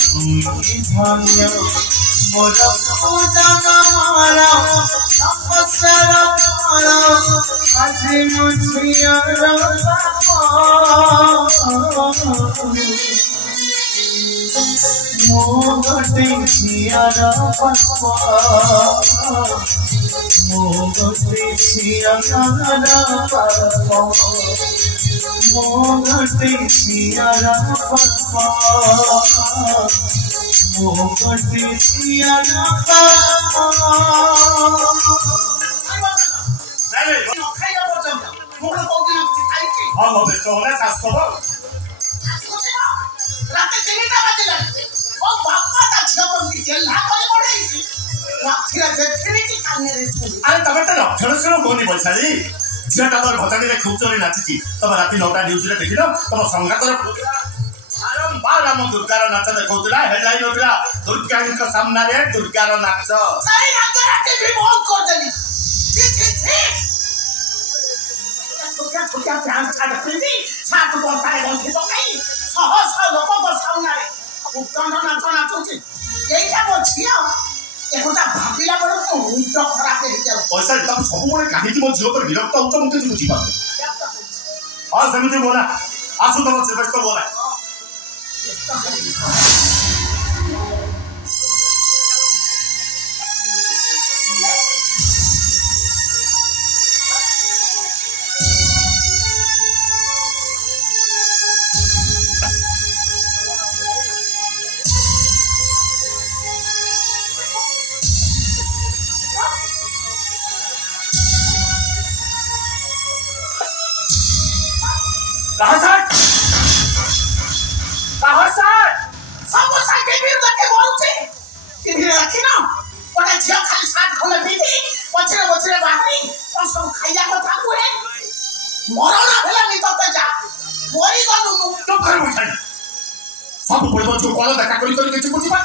धन्य मोर पूजन तपस्यार फल आज मो झियर मो गोटे झियर पाप मो गोटे झियर पाप मो गोटे झियर पाप मो गोटे झियर पाप अरे तब तो लक्षण होनी बैशाली झीटा तोर भताड़ी खूब चोरी नाची तुम राति 9टा न्यूज देख तुम संगातर बारंबार आम दुर्गार नाच देखा हेडलाइन होता दुर्गा सामना दुर्गार नाच भाविला बड़ मुंड खराब हो जाओ पैसा तब सब बड़े कहीं मो झील पर विरक्त हो मुझे बुझीपार हाँ सेमती बोला आसु तुम से व्यस्त बोला सब पड़ो जो कल देखा कर बुझीपार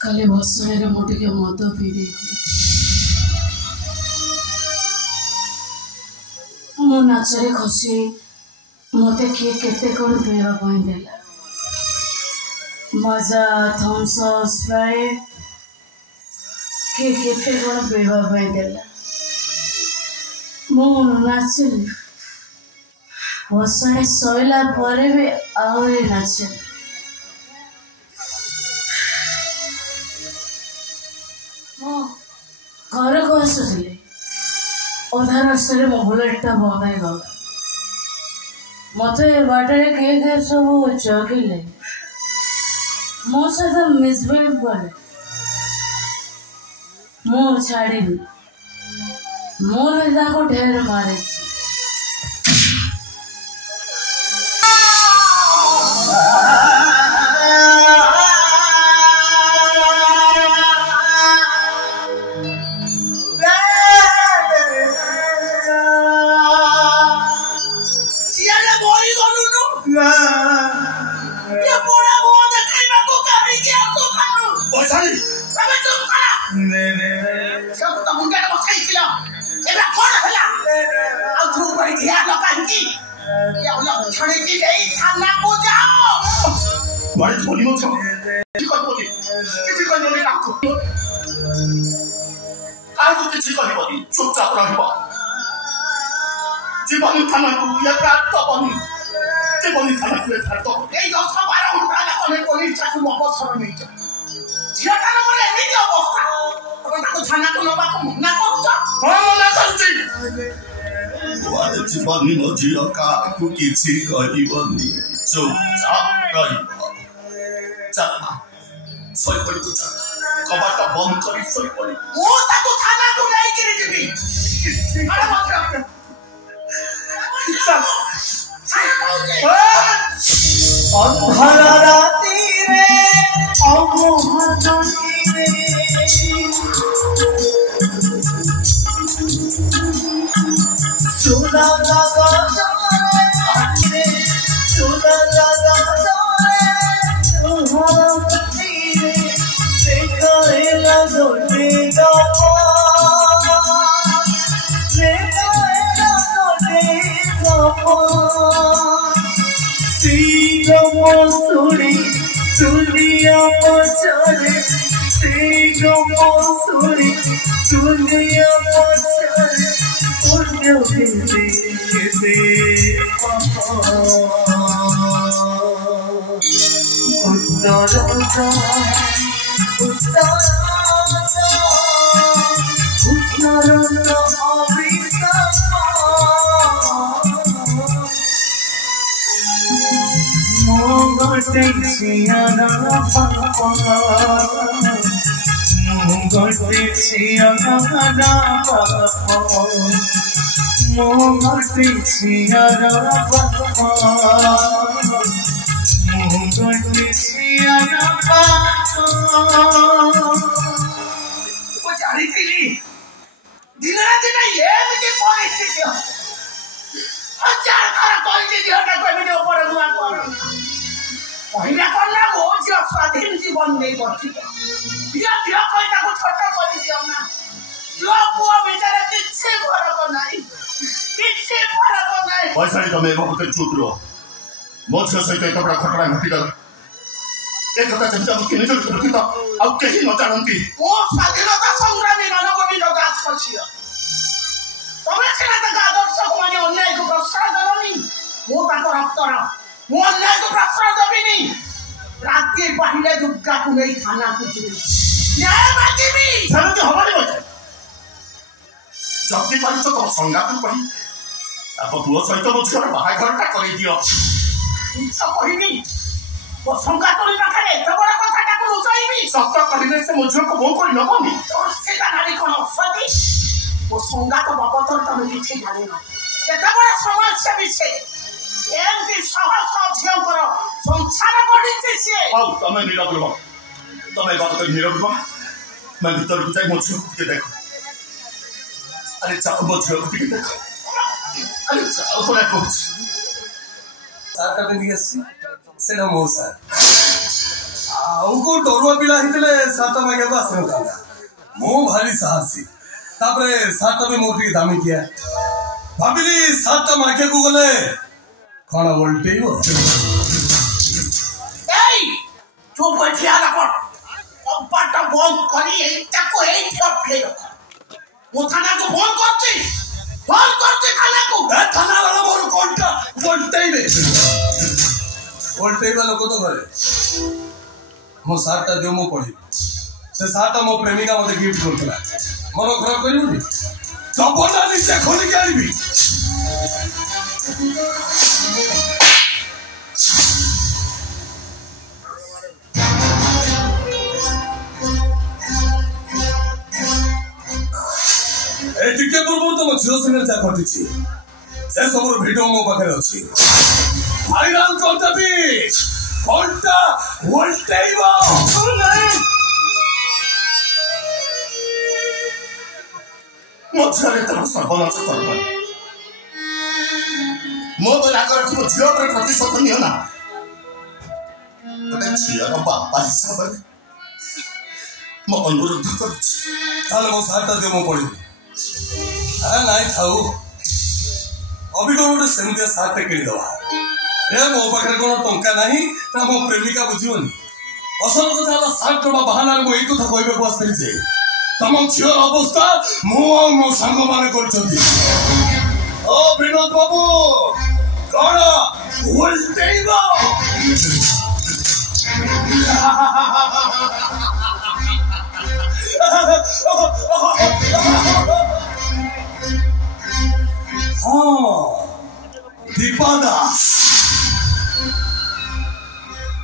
काले बसरे मोटे मद पी मो नाचरे खसी मत किए केते कौन पीवा देला मजा थम्स अप स्प्राइट किए केते कौन पीवा देला मो नाचली बसरे सैला परे भी आहरी नाचली घर को आसुले अधा रास्तार मो बुलेटा बंद हो गला मत बाटर किए सब जगिले मो सहित मिसबिहेव कले मु छाड़ी मुझे ढेर मारे चुपचाप रह जीवन थाना को जीवन थाना को पुलिस चाकू अवसर नहीं झीटा नंबर एमती अवस्था थाना को नवा मना कर जीवन मो झी क्या किसी कहनी चुपचाप चल शई पड़ कबाट बंद कर शई पड़ थाना को नहीं जीवी अंधार राती रे सुना लगा रे सुना लगा रे देखा लगो Mosuri, Julia Mosuri, Sigo Mosuri, Julia Mosuri, Unyo Bindi, Uttarata, Mogote chiyana papa, mogote chiyana papa, mogote chiyana papa, mogote chiyana papa. वो जानी थी दिन ये मुझे परिस्थिति हजार खाना कोई चीज होता कोई मुझे ऊपर हुआ करो पहिला करना बहुत ही स्वाधीन जीवन नहीं करती दिया दिया कोई ताको छोटा कर दिया ना जो बुआ बेचारा किसी फरक नहीं पैसाड़ी तमें एवं होते चूत लो मौज का सही कपड़ा खटरा घटी कर एक कथा चलता मुझे नहीं चलती रुकी तो अब कैसी नौता रंती वो स्वाधीनता संग्रामी मानो को भी नौदास कर छिया तमें सिला तक आदर्श को माने अन्याय को प्रश्रय दबनी वो ताको रफ्तार वो अन्याय को प्रश्रय दबनी रात के पहले दुर्गा को नहीं थाना कुछ नहीं न्यायवादी भी सारे तो हमारे बच्चे जब भी पानी तो तुम संगात में पड़ी अब बुआ सही तो मुझे और बाहर घर तक कर दिया इच्छा कोई नहीं वो संगात तो नहीं रखा है तब बड़ा कथा का कुछ उचाई भी सब तक करने से मुझे को वो कोई न पानी और सीधा नाली को नौफती वो संगात बाबा तो तमें किसी जाने ना ये तब बड़ा समाज से पीछे एमती सहस अध्ययन करो संसार बड़ी चीज़ है आओ तमें नीरव लो तमें बात तो नीरव लो मैं भीतर को जाए मुझे को देखो अरे चाहो मुझे को देखो अरे चाहो कोई कुछ साता दिन यसी सेना मोसा उनको डरुआ पिला हितले साता मागे बास होता मो भारी साहसी तापरे साता में मोटी दामी किया भाबिली साता मागे को गले खाना उल्टे हो ए तू बैठिया ना कर अब बाटा बोल करी एक को एक सब ले वो थाना को फोन करती थाना को थाना वाला मोर कोंटा उल्टे वाला को तो करे मो साता देव मो पढ़ी से साता मो प्रेमिका मते गिफ्ट करतला मन खराब करिउनी जबना नीचे खोली के आइबी टिके पूर्व तो झील संगे जा घटी से सब भिडियो मो पाखे अच्छी भाइराल करदेवी घंटा उल्टेइबो मुझे तो सर्वनाश कर मो तो लाकर तुम झील पर प्रतिशोध नहीं ना तो झील का बापा हिसाब है मो अनुरोध कर ताले मो साता दे मो पड़ी आ नाही थाऊ अभी गोटे सेमतिया सार्ट किणी दवा रे मो पाखे कोन टंका नाही ता मो प्रेमिका बुझियोनी असल कथा हला सार्ट दवा बहाना मो एई कथा कहबे बसतरी जे तम झियो अवस्था मो आ मो संग माने करछथि ओ विनोद बाबू कोन उल्टेइबो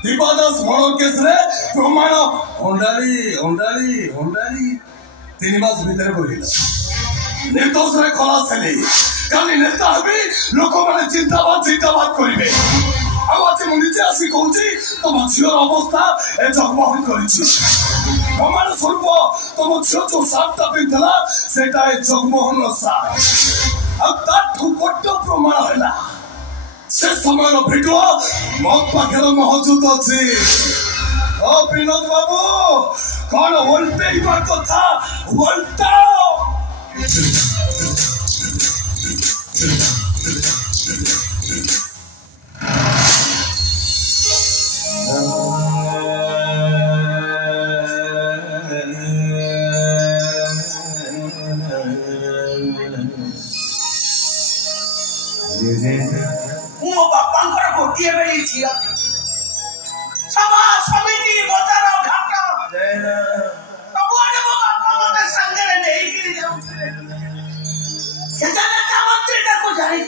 दीपादास मरण केस रे प्रमाण अंडाली अंडाली अंडाली 3 मास भीतर बोलिला निर्दोष रे खलास हेले काली नेता हबी लोक माने जिंदाबाद करिवे आवाज मु निजे आसी कहूची तम झियर अवस्था ए जगमोहन करिछि प्रमाण स्वरूप तम झियो जो सातटा पिंधला सेटा ए जगमोहन सा अब ताठू बड्ड प्रमाण हैला से समय भिडियो मो पाखे मौजूद अच्छी ओ विनोद बाबू कौन उल्टेइबा कथा उल्टाओ गोटे बेली झील सभा समिति बजार घाट सबुआडे मो बापा मते संगे नहीं कि जाउथिले केजाने का मंत्री को जानी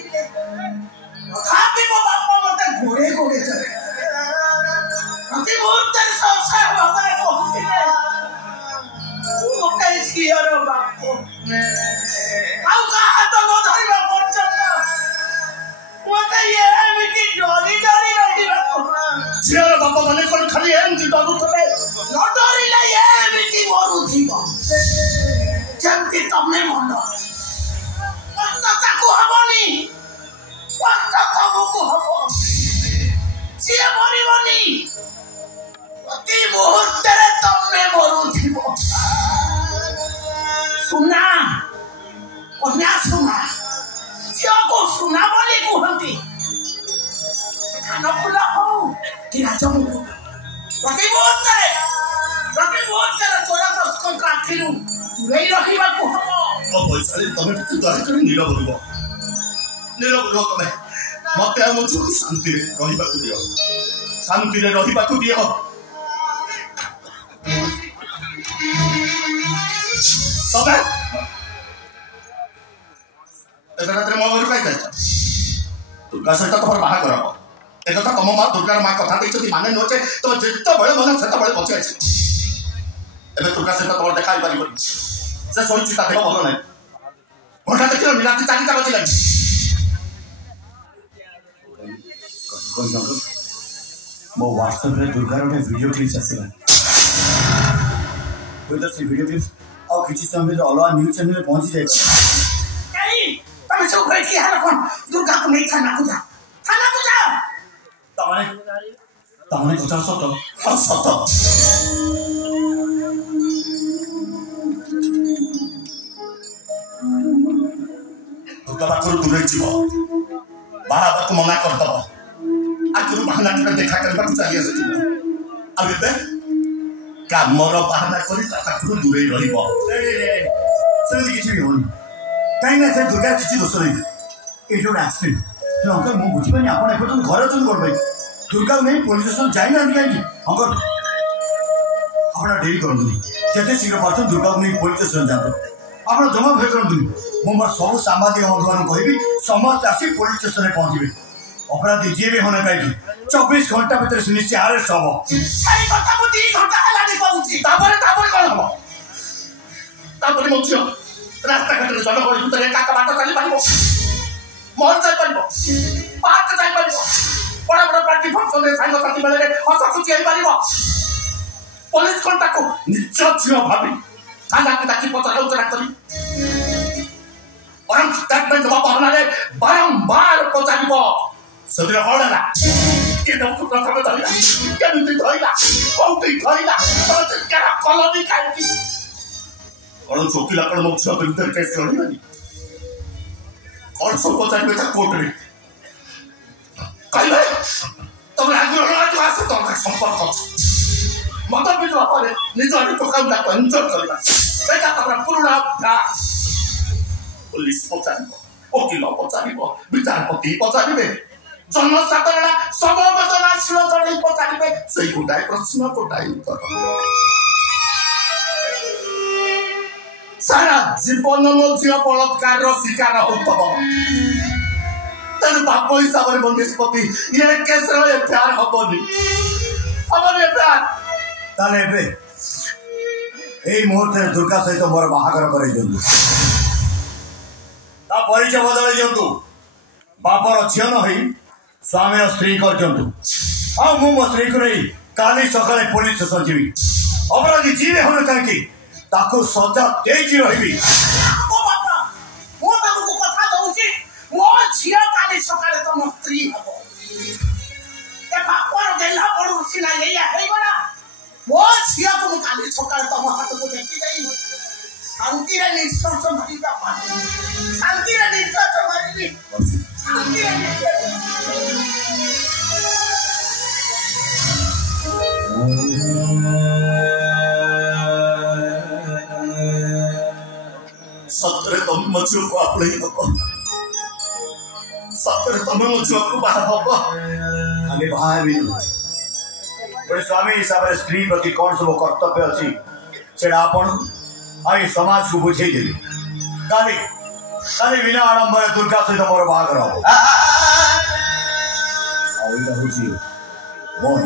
तथापि मो बापा मते घोड़े घोड़े चले अति बहुत संसार भाବରେ कहथिले ओके झीर बापू ଆଉ का हाथ न धरिबा पर्यंत मते एमिति डरी डरी रहिबा झीर बापा माने कोन खाली एमती डरुथले न डरिले एमिति मरुथिबो जेमति तमे मन ताको हबनी तमको हब सिए मरिबनी अति मुहूर्तरे तमे मरुथिबो सुना कन्या सुना झील को सुना बोली कहती कान फुला हो कि राजमुकुट प्रति मुहूर्तरे चोरा दर्शक आखिरू दूरेई रहिबाकू हब ओ पैसाली तमे टिके दया करी नीरव रुह तमे मते आ मुझको शांति रे रहिबाकू दियो शांति रे रहिबाकू दियो तमे एता रात्रे मो घर काई दुर्गा सहित तोर बाहा करब एक कथा तम मां दुर्गा मां कथा देखि माने नोचे तो जित्त बळे मन सेत बळे पछे अछि एबे दुर्गा सहित तोर देखाई परिबो से सोचिता देह भलो नै घंटा देखिलो निराती 4टा बजे लागि कोन जंगल मो व्हाट्सएप रे दुर्गा रे वीडियो क्लिप्स आसीला तो से वीडियो क्लिप्स आ किछि समय रे अलवा न्यूज़ चैनल रे पहुंची जाय नहीं तमे सब कह कि हाल कोन दुर्गा को नहीं थाना को जा तमने कथा सत हां सत दुर्गा बाखरु दूरे जीव बाहा बात मना कर दब आखिर बहाना टिका देखा करबा चाहिए से अब कामर बाहाना करी ताकू दूरे रहिबो से किछि भी होनी काई ना से दुर्गा किछि दोष नहीं एटो एक्सीडेंट अंकल मु बुझी पानी आपण एपटन घर चल करबै दुर्गा नहीं पुलिस स्टेशन जाई ना काई अंकल आपण डेरी करंदनी जेते शीघ्र पाछन दुर्गा नहीं पुलिस स्टेशन जातो आपण जमा भे करंदनी मु मोर सब सामाजिक बंधुमान कहबी समस्त आसी पुलिस स्टेशन पहुंचबे अपराधी जे भी होने काई 24 घंटा भीतर सुनिश्चित अरेस्ट हबो सही कथा मु 2 घंटा हलानी कहूची तापर कोन हबो तापर मोछियो रास्ता घाट रे जनगण भीतर एका बाट चली पारिबो मोहन जाई पारिबो पार्क जाई पारिबो बड़ा बड़ा पार्टी फंक्शन रे साइड साथी बेले रे हसा खुची आई पारिबो पुलिस कोन ताको निश्चय छियो भाबी थाना के ताकी पता उतरा करी और स्टेटमेंट बाबा हमारे बारंबार पचारिबो सदरे होला के दम को प्रथम धइला केमिति धइला कोउति धइला तो केरा कॉलोनी खाइती और चौकीला कोन मुख्य विरुद्ध केस लड़ीबानी और सब पचारिबे ता कोर्ट रे कइले तब आगु लगा तो आसे तो संपर्क मत भी जो आपले निज आदि तो काम दा पंचर करबा बेटा तबरा पुरुना पुलिस पचारिबो वकील पचारिबो विचारपति पचारिबे जनसाधारण सब वचनाशील जड़े पचारिबे सेही गोटाए प्रश्न गोटाए उत्तर सारा जीवन मध्य बलात्कार शिकार होतब तेणु बाप हिसाब से निष्पत्ति ये केस एफआईआर हबनी एफआईआर ताले एबे एई मुहूर्ते दुर्गा सहित मोर बाहागर करे दियंतु ता परिचय बदल दियंतु बापर झियो न होई स्वामी स्त्री कर दियंतु आ मु मो स्त्री को नहीं काली सकाळे पुलिस स्टेशन जीवी अपराधी जीवे होने काकी ताको सजा देकी रहिबी ओ बापा मो ताको कथा दउची मो झिया काली सकाळे तो मो स्त्री हबो ए बापर गेला पडु सिना एया हेइबना मो झिया को काली सकाळे तो मो हाथ को देखि जाई शांति रे निश्वास मारी बापा शांति रे निश्वास मारी शांति रे सत्रे तुम मचो को अपने ही सतरे तमे मो छुआ को बाहा बाबा खाली बाहा भी गोटे स्वामी हिसाब से स्त्री प्रति कौन सब कर्तव्य अच्छी से आई समाज को बुझे देवी काली काली बिना आडंबर दुर्गा सहित मोर बाहागर हम मो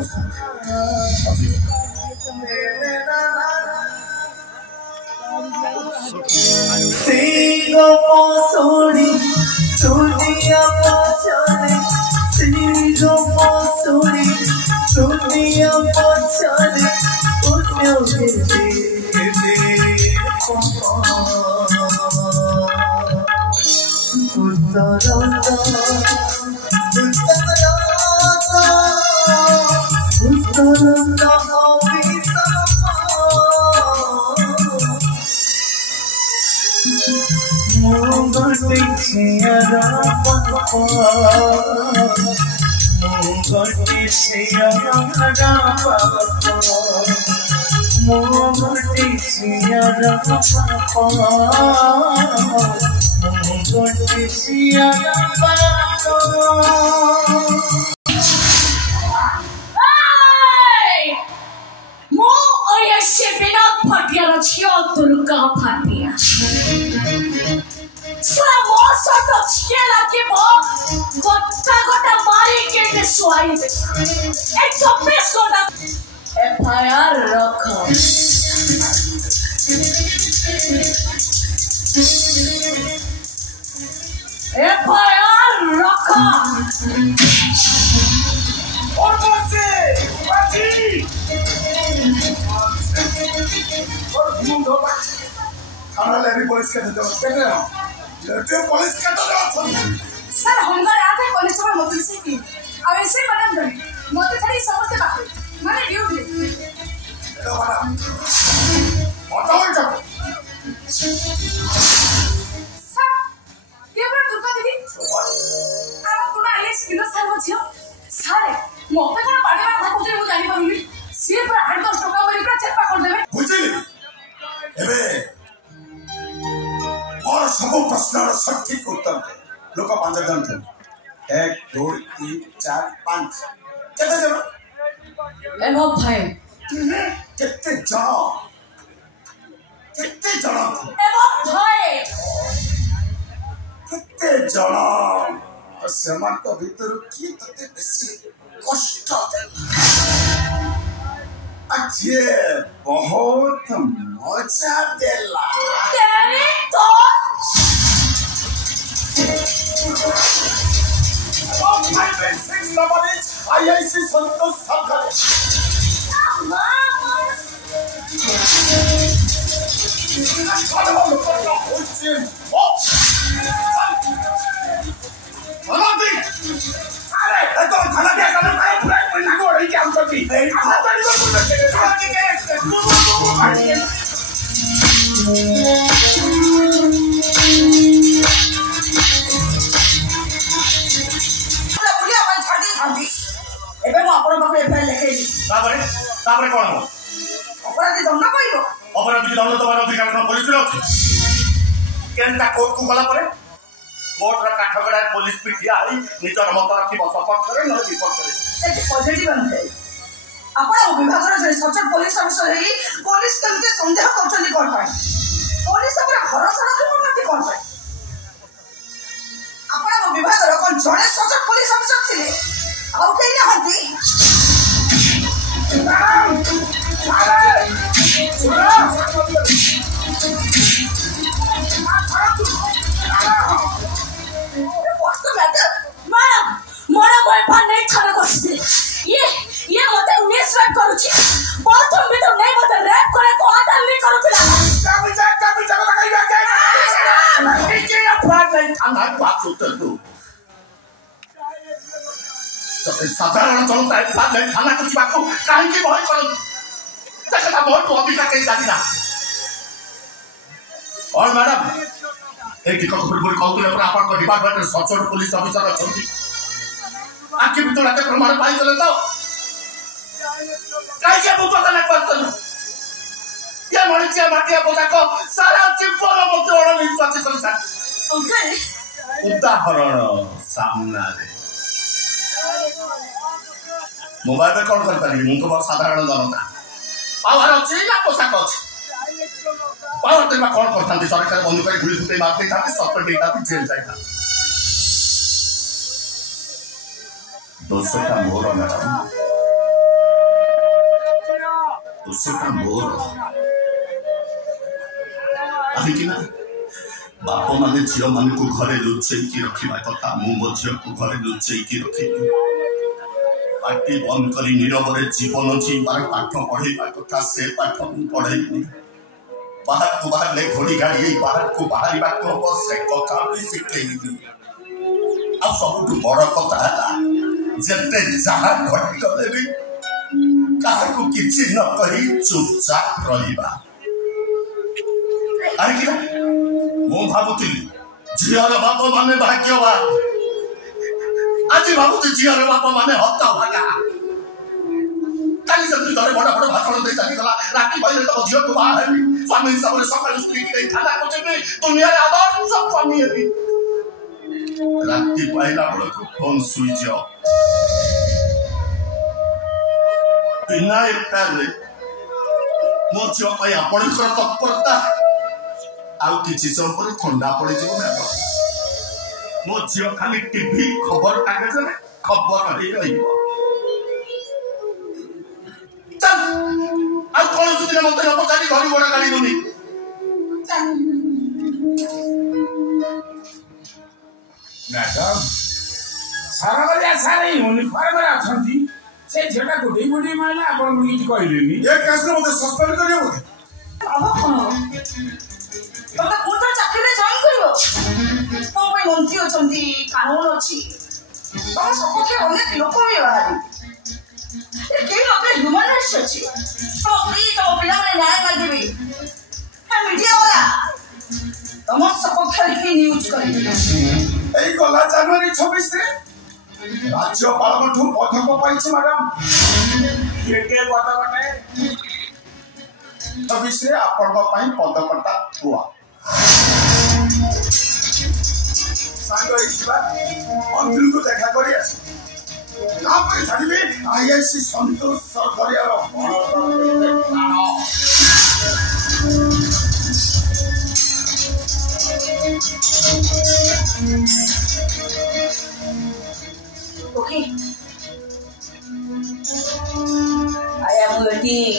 दुर्गा भाटिया गोटा गोटा मारी के सुआई एक 24 घंटा FIR रखो FIR रखो और बच्चे बाजी और घूम दो खाना लेने पुलिस के दो कहते हो लड़के पुलिस के दो सर हम घर आते कॉन्स्टेबल मोती से की अब ऐसे मैडम धरी मोती थोड़ी समझते बात माने ड्यूटी तो बड़ा बताओ जब सर ये बड़ा दुर्गा दीदी आप कोना आईएस विनोद सर बचियो सारे मोते कोना बाड़ी में था कुछ नहीं जानी पाऊंगी सिर पर 8-10 टका मेरी पर चेपा कर देबे बुझिली एबे और सब प्रश्नर सठिक उत्तर दे लोक 5 जन थे 1 2 3 4 5 केते जन एगो भाई केते जन एगो भाई केते जन सेमान को भीतर की तते बेसी कष्ट अच्छे बहुत मजा देला तेरे तो IIC संतोष सागर खाना क्या करना है पूरा महीना को रही क्या हम करती खाना तो नहीं एबे मो आपण पाखे एफआईआर लिखेली तापरे कोन हो अपराधी दंड पाइबो अपराधी दंड दबार अधिकार कोन पुलिस रो केनता कोर्ट को गला परे कोर्ट रा काठगड़ा पुलिस पिठिया आई नितर मत रखी सपक्ष रे न विपक्ष रे सेठी पॉजिटिव बनते आपण विभाग रे सचल पुलिस अफसर हेई पुलिस केमते संदेह करछली कोन पाई पुलिस अपना भरोसा रखि कोनती कोन पाई आपण विभाग रो कोन जणे सचल पुलिस अफसर थिले आउ केई ना हंती मोरा बॉयफ्रेंड नहीं छाड़ा करछी ये मते 19 रैप करूची बहुत भी तो नहीं मते रैप करे को आता नहीं करूला कभी जा लगाई के नहीं के अपराध नहीं थाना बात उत्तर दो साधारण जनता अपराध नहीं थाना को बाको काहे की भय कर जगता बहुत अधिकार के जानिना और मैडम एक टिकट पर कहतले पर आपन को डिपार्टमेंट सचोट पुलिस ऑफिसर अछंती आखि भीतर आते प्रमाण पाई गले तो काहे के बुतो कला करतन ये मणिचिया माटिया पोजाको सारा जीवन मते ओड़ निर्वाचित कर अंकल उदाहरण सामना मोबाइल में कौन कर पारी मुझे बहुत साधारण जनता पावर अच्छी ना पोशाक अच्छी पावर तो कौन करता सरकार बंद कर गुली फुटे मारते सत्तर जेल जाता दोषटा मोर मैडम दोषटा मोर कहीं बाप माने झील मान को घरे लुचेकी रखा कथा मो झील को घरे लुचेकी रखी पार्टी बंद कर नीरव जीवन जीवार पाठ पढ़ेगा कथा से पाठ पढ़ेनी बाहर को बाहर ले घोड़ी गाड़ी बाहर को बाहर हम से कथा भी शिखेबी आ सब बड़ कथा जिते जहाँ घटीगले भी क्या किसी न कही चुपचाप रहा मु भावुली झीर बाप माने भाग्यवान आज भावुची झीर बाप माने हत्या भागा कल जब घरे बड़ बड़ भाषण दे चलीगला राति भले तो झील को बाहर हेबी स्वामी हिसाब से सकाल स्त्री की थाना को दुनिया आदर्श स्वामी हेबी राति पाइला बेल को फोन स्विच ऑफ बिना एफआईआर मो झील आपणकर तत्परता आउ किसी समय पर ठंडा पड़ मो झील खाली टीवी खबर कागज खबर चल कौन दिन मत पचारि घर गोड़ा गाड़ी दूनी मैडम सारा सारे यूनिफॉर्म रे अछंती से झेटा गुडी गुडी मारला आपण गुडी कहलेनी ये केस में मते सस्पेंड करियो बोले अब कोन तमे कोन चाकरी जॉइन करियो तो पे मंत्री अछंती कानून अछि तम सपक्षे अनेक लोक भी बाहरी ए के लोक ह्यूमन राइट्स अछि तो प्लीज तो पिला माने न्याय मांगबी ए मीडिया वाला तम सपक्षे ही न्यूज करी ए गला जनवरी 26 रे राज्यपाल ठू पदक पाइछि मैडम के पता बटे 26 रे आपण पदकटा हुआ सांग मंत्री को देखा करी जानिए ISC Santosh Sarkaria Okay. I am waiting.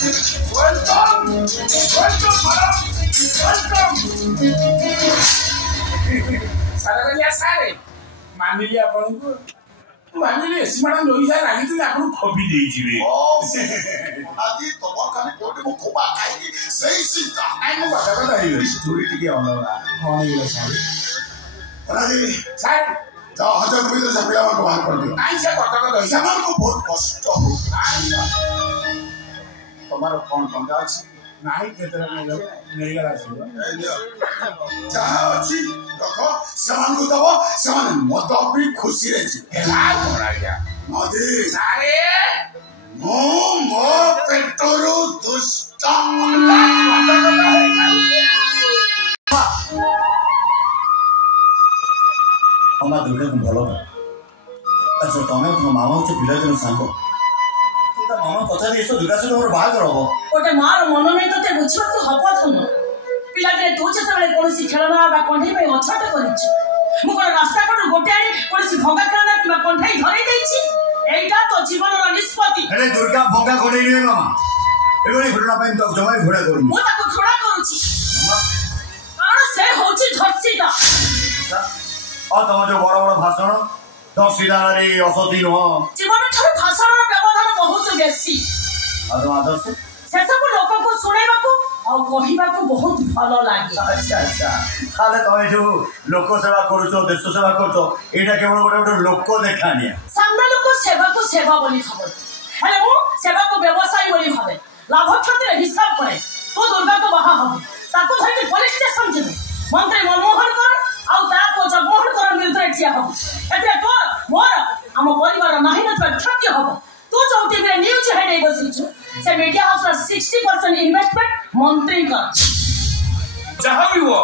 Welcome madam welcome सारा गलिया सारे मानिली आपन को मानिली एसी मैडम लोई जा रागी तो आपन खबी देई जिवे आदि तो खाली कोटे मो खोबा खाई सही चिंता आई मो बाटा बाटा ही स्टोरी टिके ऑनला हां ये सारे राजी सारे तो हजार रुपये तो जबिया को बाहर कर दियो नहीं से कटक दई सामान को बहुत कष्ट हो तुम्हारा कौन पंगा अछि नहीं केतरा नहीं गला छी चाहा अछि रखो सामान को दबो सामान मत भी खुशी रे जी हेला कोरा गया नदी सारे मो पेटरो दुष्ट हम दुर्गा को भलो अच्छा तमे तो मामा से पिला दिन सांगो तो मामा पता नहीं सो दुर्गा से मोर बाग रहबो ओटे मार मन नहीं तते बुझिबा तो हबो थन पिला के तू जेतबेले कोनसी खेलना बा कंठे पे अछट करिछ मु कोन रास्ता कोन गोटे आनी कोनसी भंगा खेलना किबा कंठे धरि देछि एटा तो जीवन रो निष्पत्ति अरे दुर्गा भंगा घोड़े नहीं मामा एगोनी घोड़ा पे तो जमाई घोड़ा करू मु ताको थोड़ा करूछि कारण से होछि धर्षिता और तुम जो बड़ बड़ भाषण दक्षिणा रे असती नुह जीवन ठार भाषण व्यवधान बहुत बेसी और आदर्श से सब लोक को सुनेबा को और कहिबा को बहुत भलो लागे अच्छा अच्छा ताले तमे जो लोक सेवा करूछो देश सेवा करछो एटा केवल गोटे लोक देखानिया सामना लोक सेवा को सेवा बोली खबर हेले मु सेवा को व्यवसाय बोली भाबे लाभ क्षति हिसाब करे तो दुर्गा को बाहा हो ताको धरि पुलिस स्टेशन जेबे मंत्री मनमोहन कर आउ ताको जगमोहन कर विरुद्ध ठिया हो एते तो मोर हम परिवार नाही न क्षति हो तू जो टीवी न्यूज हेडे बसिछु से मीडिया हाउस 60% इन्वेस्टमेंट मंत्री कर जहां भी हो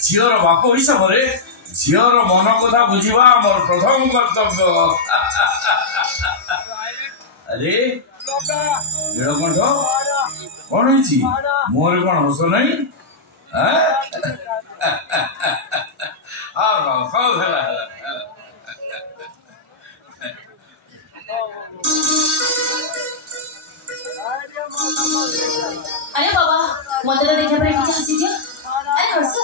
झीर बाप हिसाब से झीर मन कथा बुझा मोर प्रथम कर्तव्य। अरे नीलकंठ कौन है मोर कौन हस नहीं अरे बाबा मत देखा पर हसी दियो। अरे हस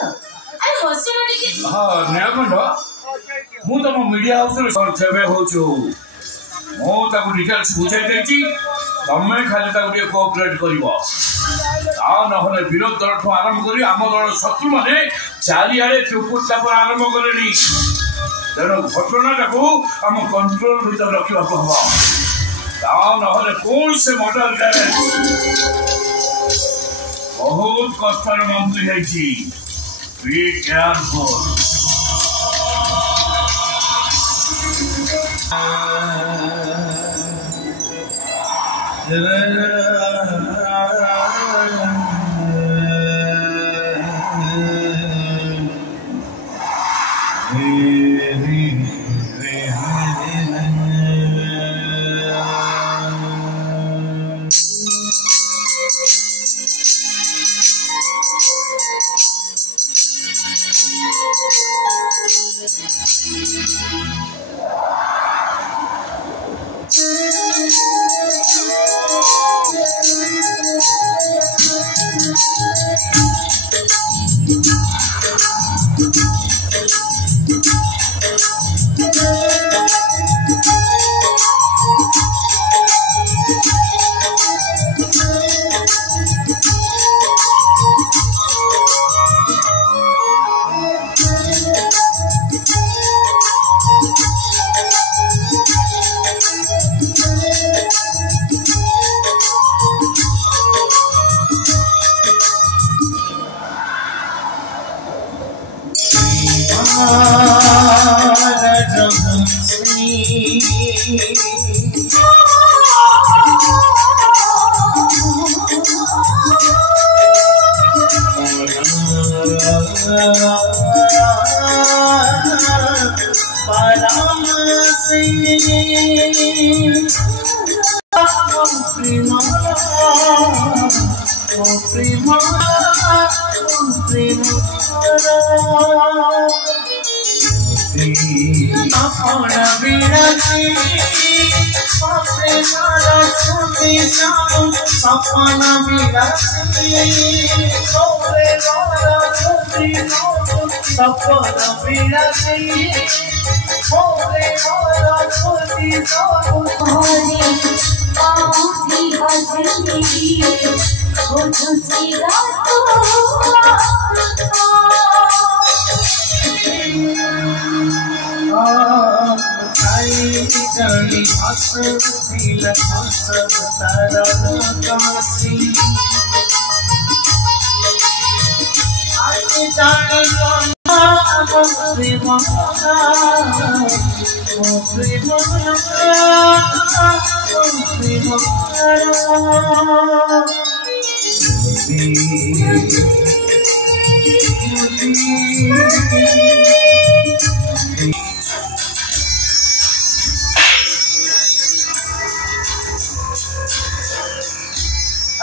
हाँ नीलकंठ मु तुम मीडिया हाउस हो डिटेल्स बुझाई देती तमें खाली कोऑपरेट कर विरोध दल ठू आरंभ कर आम दल शत्रु मैंने चारिड़े चुपुर चापर आरंभ कले तेणु घटना को आम कंट्रोल भर रखा हम कौन से मर्डर कैरेज बहुत कष्ट मंत्री है। Be careful.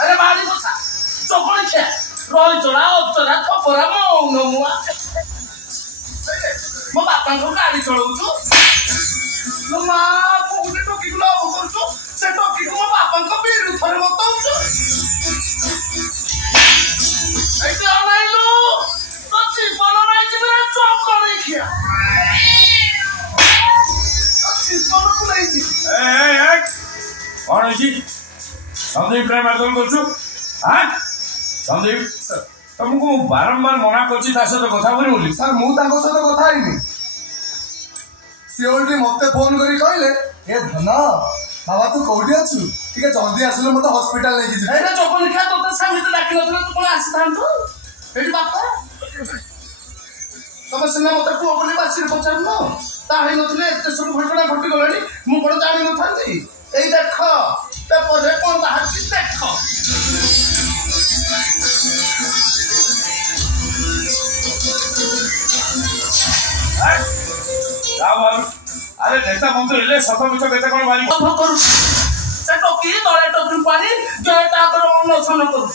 अरे बाड़ी बसा चोकड़ी खे रोई चोरा चोरा खपरा मौन मुआ मो बापा को गाड़ी चलाउछु लो मा कोउटे टोकी गुला करछु से टोकी को मो बापा को बिरु थरे बताउछु ऐसे आनाइलो तो जीवन नाही जीवन चोक करे खिया जीवन को नहीं जी ए कौन है संदीप प्रेम आंदोलन करछु हाँ संदीप सर तुमको बारंबार मना करछि ता सहित कथा करी बोली सर मु ताको सहित कथा हैनी सिओलटी मते फोन करी कहले ए धन बाबा तू कोठी अछु ठीक है जल्दी आसले मते हॉस्पिटल लेके जी एटा चोकन खा तो संगीत डाकी नथले तू कोन आसी थांतु एटी बापा तब सिना मते को बोली बासी पचार न ता हे नथले एते सब घटना घटी गलानी मु कोन जानि न थांती एई देख पेपर रे कोन बाहरछि देख আরে নেতা মন্ত্রী এলে শত মিছ কেতে কোন মারি সে টকি তলে টকি পানি যেটা করে অনশন করু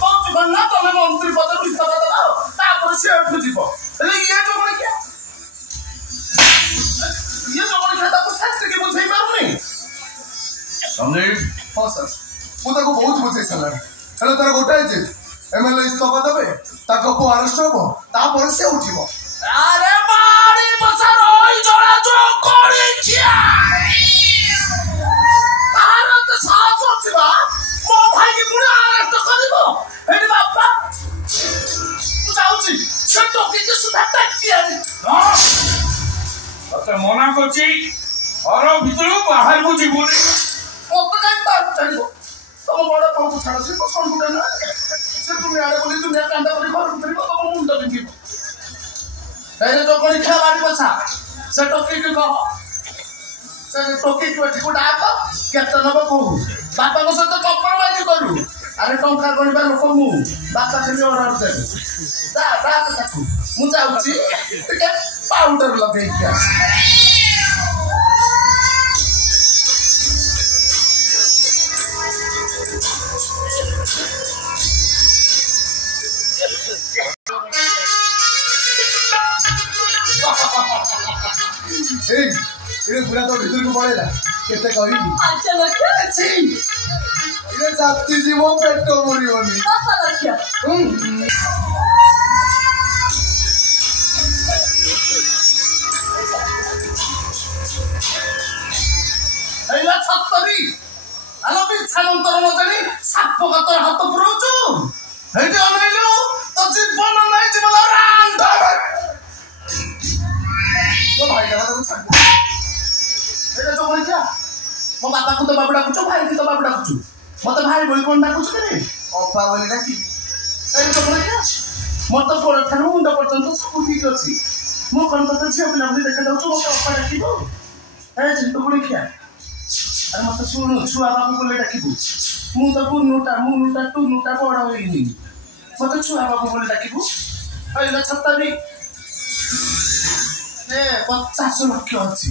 কৌচ না তুমি মন্ত্রী পদ ইস্তফা দাও তারপরে সে উঠু দিব হেলে ইয়ে জগড় কি ইয়ে জগড় কি তাকে সত্যি কি বুঝাই পারুনি সন্দীপ ହଁ ସାର୍ ମୁଁ ତାକୁ ବହୁତ ବୁଝେଇ ସାରିଲାଣି ହେଲେ ତାର ଗୋଟାଏ ଜିଦ୍ ଏମଏଲଏ ଇସ୍ତଫା ଦେବେ ତାଙ୍କ ପୁଅ ଆରେଷ୍ଟ ହବ ତାପରେ ସେ ଉଠିବ আরে বাড়ি বসা রই জড়া চোখ করিছি তার তো সাহস আছে বা মো ভাই কি পুরো আরেস্ট করিব এডি বাপা মু যাউছি সে টকি কি সুধা টাকি আনি তোতে মনা করছি ঘর ভিতর বাহারକୁ ଯିବୁନି মত কাই বাদ ছাড়িব তম বড় পড়ু ছাড়া সে তো সন্তুটা না সে তুমি আড়ে বলি তুমি কান্দা করে ঘর ফিরিব তম মুন্ড বিন্ধিব এই তো কোন খেলাড়ি বসা সে টকি কি কহ সে টকি কি এটি ডাক কেতে নব কহু বাপাଙ୍କ সହିତ କମ୍ପ୍ରମାଇଜ କରୁ ଆରେ ଟଙ୍କା ଗଣିବା ଲୋକ ମୁଁ ବାପା ଖାଲି ଅର୍ଡର ଦେବେ ଡାକ ତାକୁ ମୁଁ ଯାଉଛି ଟିକେ ପାଉଡର ଲଗେଇକି ଆସ ଏ ପୁରା ତ ଭିତରକୁ ପଳେଇଲା କେତେ କହିବି 5 ଲକ୍ଷ ଏ ଚାତି ଯିବ ପେଟ ମରିବନି 10 ଲକ୍ଷ এইলা ছত্তরি আলো বিছানন্তর নজনি সাপ গাতর হাত পুরোচু এইটি অনাইলু তো জীবন নাই জীবন রান্দ তো ভাইটা তাକୁ ছাড় এটা তো কই যা মো বাবা কো তো বাবু ডাকুছো ভাই কি তো বাবু ডাকুছো মতে ভাই বলি কোন ডাকুছো রে ଅପା ବୋଲି ଡାକି এই তো কই যা মত পড় ঠানু মুন্ড পর্যন্ত সব ঠিক আছে মো কোন তো ঝিও পিলা বলি দেখা যাউছো মতে অপা ডাকিবো এই যে তো কই খিয়া আরে মতে শুনো ছুয়া বাবু বলে ডাকিবো মু তো মুনুটা টুনুটা বড় হইনি মতে ছুয়া বাবু বলে ডাকিবো এইলা ছত্তরি ଏ 50 ଲକ୍ଷ ଅଛି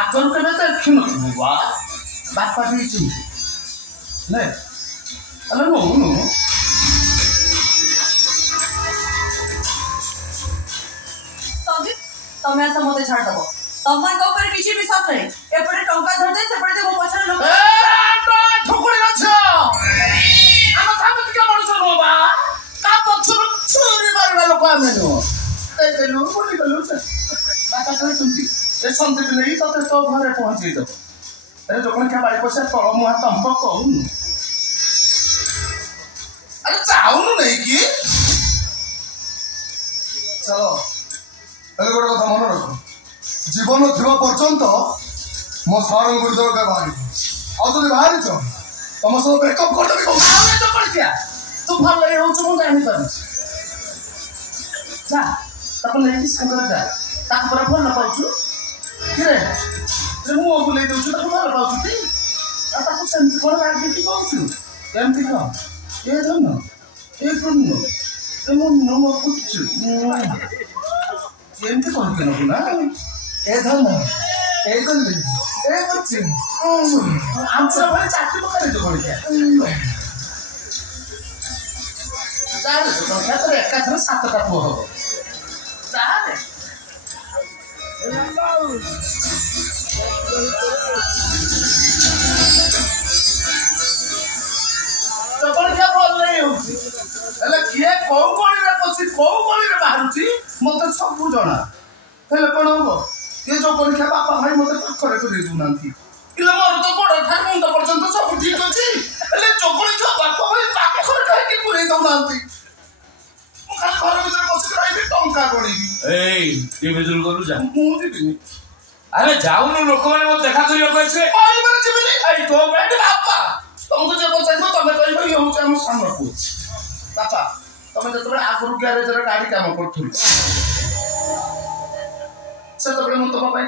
ଆଗରୁ କେବେ ଦେଖିନଥିବୁ ବା ବାପା ଦେଇଛନ୍ତି ନେ ଆରେ ନଉନୁ ସନ୍ଦୀପ ତମେ ଆସ ମତେ ଛାଡିଦବ ତମମାନଙ୍କ ଉପରେ କିଛି ବିଶ୍ୱାସ ନାହିଁ ଏପଟେ ଟଙ୍କା ଧରିଦେ ସେପଟେ ମୋ ପଛରେ ଲୋକ ଠୁକୁରି ଗଛ ଆମ ସାମିତିକା ମଣିଷ ନୁହଁ ବା ତା ପଛରୁ ଛୁରୀ ମାରିବା ଲୋକ ଆମେ ନୁହଁ ଦେଲୁ ବୁଲିଗଲୁ ବାପା କହିଛନ୍ତି ଏ ସନ୍ଦୀପ ନେଇ ତତେ ତୋ ଘରେ ପହଞ୍ଚେଇ ଦେବ ଏ ଯୋକଣିକା ବାড়ি ପଶା ତଳ ମୁହାଁ ତମ୍ବ କହୁନୁ ଆରେ ଯାଉନୁ ନେଇକି ଚାଲ ହେଲେ ଗୋଟେ କଥା ମନେ ରଖ ଜୀବନ ଥିବା ପର୍ଯ୍ୟନ୍ତ ମୋ ସାରଙ୍କ ବିରୁଦ୍ଧରେ ବାହାରିବ ଆଉ ଯଦି ବାହାରିଛ ତମ ସହ ବ୍ରେକଅପ୍ କରିଦେବି ଆଉ ଯୋକଣିକା ତୁ ଭଲ ହେଉଛୁ ମୁଁ ଜାଣିପାରୁଛି ଯା ତାକୁ ନେଇକି ସାଙ୍ଗରେ ଯା ତାକୁ ପରା ଭଲ ପାଉଛୁ କିରେ ମୁଁ ବୁଲେଇ ଦେଉଛୁ ତାକୁ ଭଲ ପାଉଛୁ କି ଆଉ ତାକୁ ସେମିତି କ'ଣ ରାଗିକି କହୁଛୁ ଏମିତି କହ ଏ ଧନ ଏ ପୂର୍ଣ୍ଣ ଏ ମୋ ମୋ ପୁଛୁ ଏମିତି କହିକି ନବୁ ନା ଏ ଧନ ଏ କଲି ଏ କରୁଛି ଆଞ୍ଚଳ ଭଳି ଚାକିରି ପକାରେ ଯୋକଣିକା ଚାଲେ ଯୋକଣିକା ତୋର ଏକାଥରେ 7ଟା ପୁଅ ହବ ଚାଲେ ଯୋକଣିକା ଭଲ ନାହିଁ ହଉଛି ହେଲେ କିଏ କୋଉ ଗଳିରେ ପଶି କୋଉ ଗଳିରେ ବାହାରୁଛି ମତେ ସବୁ ଜଣା ହେଲେ କ'ଣ ହବ ଏ ଯୋକଣିକା ବାପା ଭାଇ ମତେ ପାଖରେ କରେଇ ଦଉନାହାନ୍ତି ଇଲେ ମୋର ତ ଗୋଡ଼ ଠାରୁ ମୁଣ୍ଡ ପର୍ଯ୍ୟନ୍ତ ସବୁ ଠିକ ଅଛି ହେଲେ ଯୋକଣିକା ବାପା ଭାଇ ପାଖରେ କାହିଁକି କରେଇ ଦଉନାହାନ୍ତି ମୁଁ ଖାଲି ଘର ଭିତରେ ବସିକି ରହିବି ଟଙ୍କା ଗଣିବି এই তুই ভিতরକୁ ଗଲୁ ଯା ମୁଁ ଯିବିନି আরে যাওনি ଲୋକମାନେ ମୋତେ ଦେଖା କରିବାକୁ ଆସିବେ କହିବାରେ ଯିବିନି ଏଇ ତୋ ପାଇଁ ବାପା ତମକୁ ଯେ ପଚାରିବ ତମେ କହିବ ଇଏ ହଉଛି ଆମ ସାନ ପୁଅ ବାପା ତମେ ଯେତେବେଳେ ଆଗରୁ ଗ୍ୟାରେଜରେ ଗାଡି କାମ କରୁଥିଲ ସେତେବେଳେ ମୁଁ ତମ ପାଇଁ